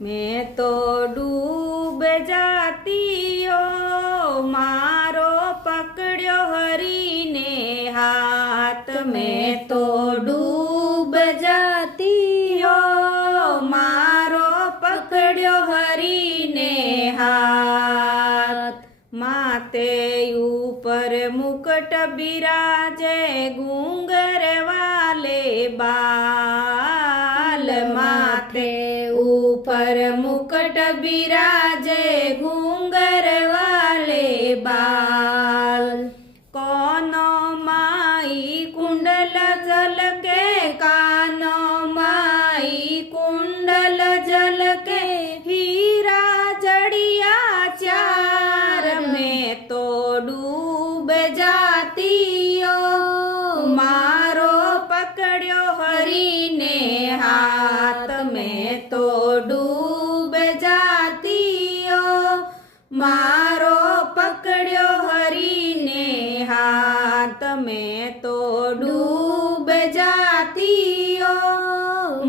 मैं तो डूब जाती हो मारो पकड़ो हरी ने हाथ। मैं तो डूब जाती हो मारो पकड़ो हरी ने हाथ। माथे ऊपर मुकुट बिराजे घूंघर वाले बाल। माथे ऊपर मुकुट बिराजे घूंघर वाले बाल। कोनो माई कुंडल झलके कानो माई कुंडल झलके हीरा जड़िया चार। मैं तो डूब जाती हो मारो पकड़ो हरी ने हाथ। मैं तो डूब जाती हो मारो पकड़ो हरी ने हाथ। मैं तो डूब जाती हो